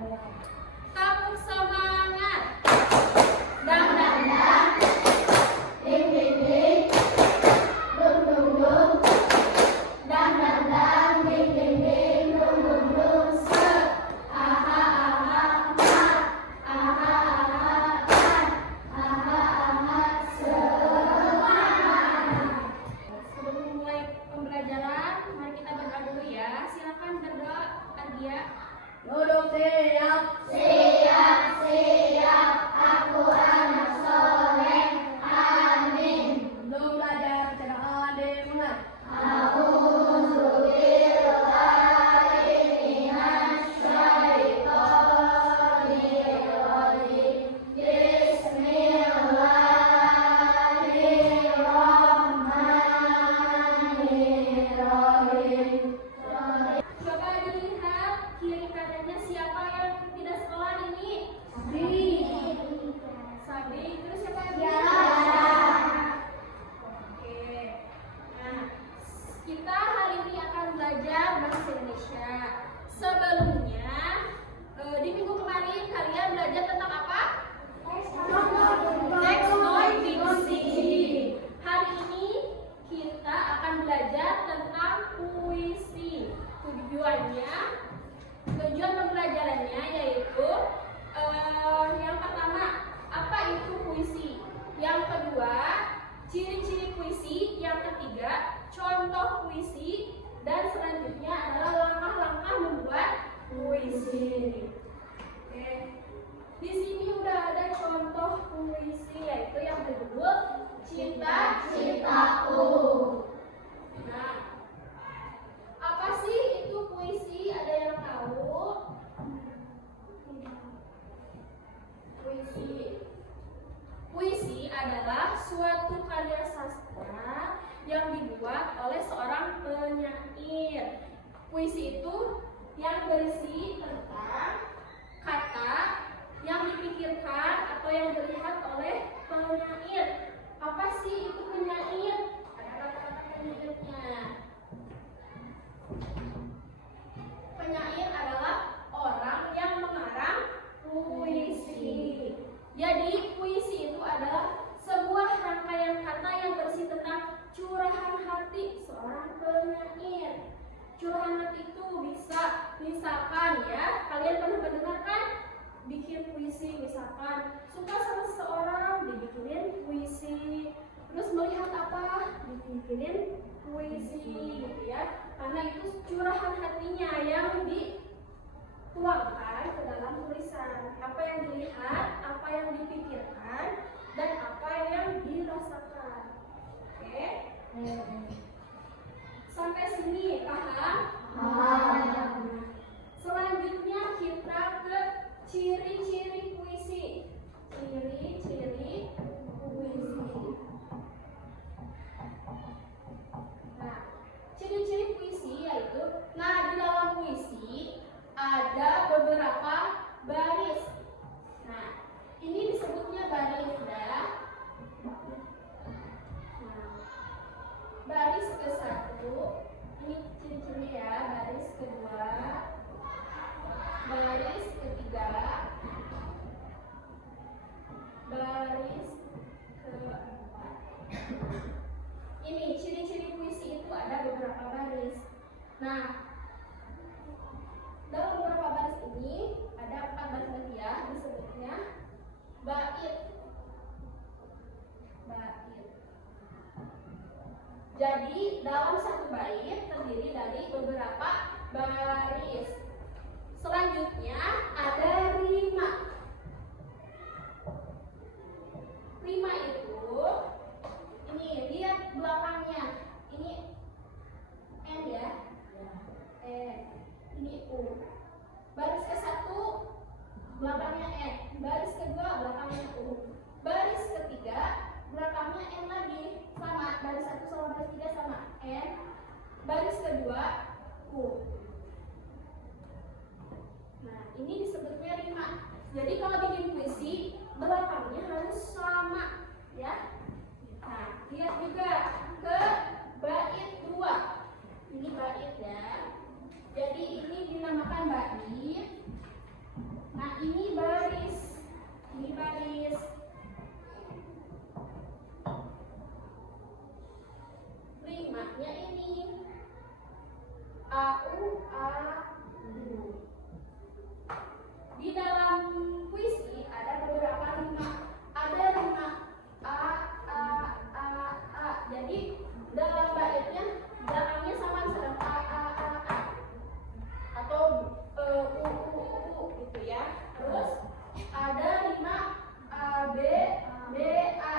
Tabuk semangat. Dang dang dang. Ding ding ding. Dung dung dung. Dang dang dang. Ding ding ding. Dung dung dung. Set. Aha aha ha. Aha aha ha. Aha aha semangat. Sebelum mulai pembelajaran, mari kita berdoa dulu ya. Silakan berdoa, Adia. Duduk siap. Siap, siap, aku anak soleh, amin. Belum belajar bacaan dimulai. A'udzubillahi minasyaitonirrajim. Bismillahirrahmanirrahim. Coba dilihat kiri kanannya siapa yang tidak sekolah ini? Sabri. Terus siapa lagi? Oke. Nah, kita hari ini akan belajar bahasa Indonesia. Sebelumnya, di minggu kemarin kalian belajar tentang apa? Teks non fiksi. Hari ini kita akan belajar tentang puisi. Tujuan pembelajarannya yaitu yang pertama, apa itu puisi? Yang kedua, ciri-ciri puisi. Yang ketiga, contoh puisi. Dan selanjutnya adalah langkah-langkah membuat puisi. Oke. Di sini udah ada contoh puisi, yaitu yang berjudul Cita-citaku. Nah, apa sih itu puisi? Ada yang tahu? Puisi adalah suatu karya sastra yang dibuat oleh seorang penyair. Puisi itu yang berisi tentang kata yang dipikirkan atau yang dilihat oleh penyair. Apa sih itu penyair? Ada kata-kata penyairnya. Penyair adalah orang yang mengarang puisi. Jadi puisi itu adalah sebuah rangkaian kata yang berisi tentang curahan hati seorang penyair. Curahan hati itu bisa, misalkan ya, kalian pernah mendengar kan? Bikin puisi, misalkan suka sama seseorang, dibikinin puisi. Terus melihat apa? Dibikinin puisi, gitu ya. Karena itu curahan hatinya yang dituangkan ke dalam tulisan. Apa yang dilihat, apa yang dipikirkan, dan apa yang dirasakan. Oke? Sampai sini paham? Selanjutnya kita ke ciri-ciri puisi. Ciri-ciri puisi. Nah, ciri-ciri puisi yaitu, di dalam puisi ada beberapa baris. Nah, ini disebutnya baris ya. Baris ke-1, ini ciri-ciri ya. Baris kedua, baris ketiga, baris keempat. Ini ciri-ciri puisi itu ada beberapa baris. Nah, dalam beberapa baris ini ada 4 baris lagi ya, disebutnya bait. Jadi dalam satu bait terdiri dari beberapa baris. Selanjutnya ada rima. Rima itu, ini lihat belakangnya. Ini N ya. N. Ini U. Baris ke-1 belakangnya N. Baris kedua belakangnya U. Baris ketiga belakangnya N lagi. Sama, baris 1 sama baris 3 sama N. Baris kedua U. Nah, ini disebutnya rima. Jadi kalau bikin puisi, belakangnya harus sama ya. Nah, lihat juga ke bait 2. Ini bait ya. Jadi ini dinamakan bait. ini baris. Ini baris. Rimanya ini A, U, A, U. Di dalam puisi ada beberapa rima. Ada rima A, A, A, A. Jadi dalam baitnya belakangnya sama misalnya A, atau U gitu ya. Terus ada rima A, B, B, A.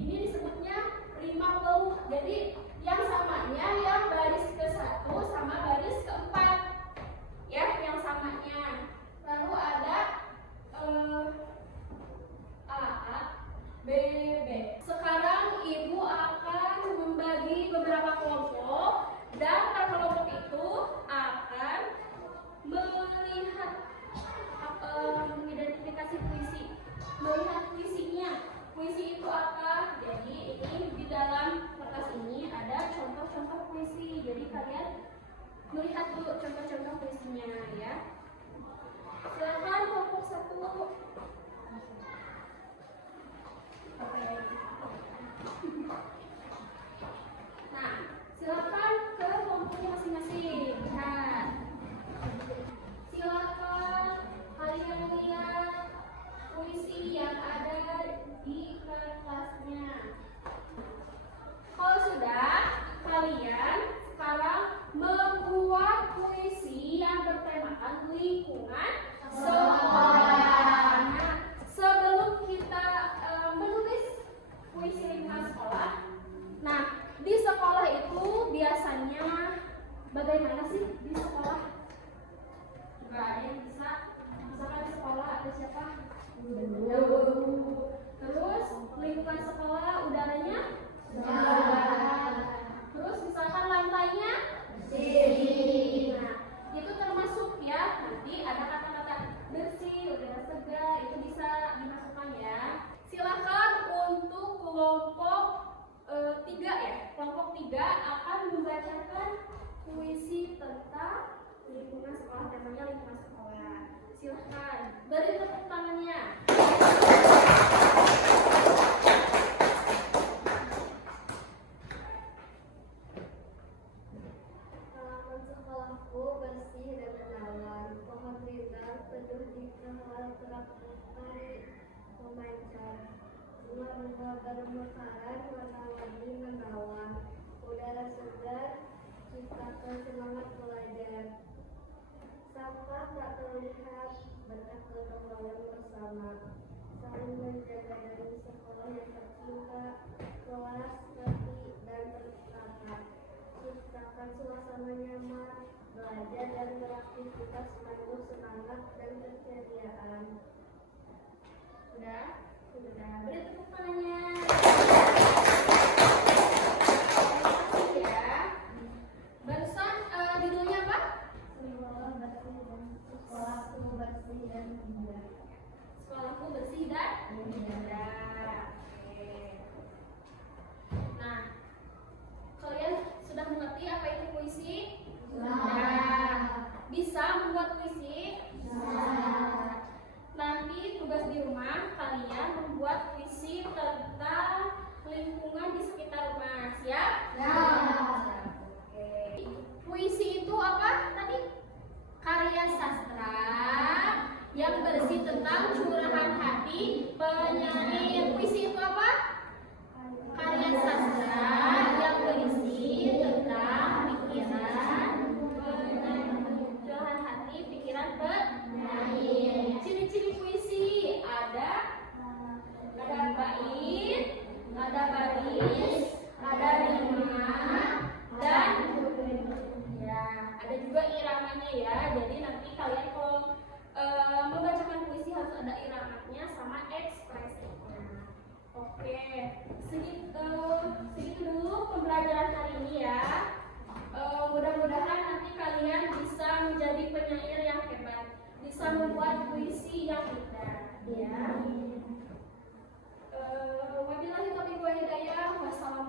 Ini disebutnya rima peluk. Jadi yang samanya yang baris ke-1 sama baris ke-4. Ya, yang samanya. Lalu ada A, B, B. Sekarang Ibu akan membagi beberapa kelompok dan per kelompok itu akan melihat mengidentifikasi puisi, melihat puisinya. Puisi itu apa? Jadi ini di dalam kertas ini ada contoh-contoh puisi. Jadi kalian melihat dulu contoh-contoh puisinya ya. Silakan kelompok 1. Nah, silakan ke kelompoknya masing-masing. Lihat. Silakan kalian lihat puisi yang ada di kertasnya. Kalau sudah, kalian sekarang membuat puisi yang bertemakan lingkungan sekolah. Nah, sebelum kita menulis puisi lingkungan sekolah, nah di sekolah itu biasanya bagaimana sih di sekolah? Coba ada yang bisa? Misalkan di sekolah ada siapa? Guru. Terus lingkungan sekolah udaranya? Terus misalkan lantainya? Bersih. Nah, itu termasuk ya. Nanti ada kata-kata bersih, udara segar, itu bisa dimasukkan ya. Silakan untuk kelompok 3 ya. Kelompok 3 akan membacakan puisi tentang lingkungan sekolah, temanya lingkungan sekolah. Silakan. Beri tepuk tangannya. Halaman sekolahku bersih dan menawan, pohon rindang teduh di kehal kerap mentari memancar, bunga-bunga bermekaran warna-warni menawan, udara segar ciptakan semangat belajar. Sampah tak terlihat, berkah gotong royong bersama, saling menjaga dari sekolah yang tercinta, kelas rapi dan tertata. Ciptakan suasana nyaman, belajar dan beraktivitas penuh semangat dan keceriaan. Sudah? Sudah. Beri tepuk tangannya. Ya. Barusan judulnya apa? Sekolahku bersih dan indah. Sekolahku bersih dan indah. Oke. Nah, kalian sudah mengerti apa itu puisi? Sudah. Bisa membuat puisi? Bisa. Nanti tugas di rumah kalian membuat puisi tentang lingkungan di sekitar rumah. Siap? Siap. Oke. Puisi itu apa tadi? Karya sastra yang berisi tentang curahan hati penyair. Puisi itu apa? Karya sastra yang berisi tentang pikiran curahan hati pikiran penyair. Ciri-ciri puisi ada bait, ada baris, ada rima, dan ya ada juga iramanya ya. Jadi nanti kalian kalau membacakan puisi harus ada iramanya sama ekspresinya. Oke, segitu dulu pembelajaran hari ini ya. Mudah-mudahan nanti kalian bisa menjadi penyair yang hebat, bisa membuat puisi yang indah. Ya. Wabillahi taufiq wal hidayah. Wassalamualaikum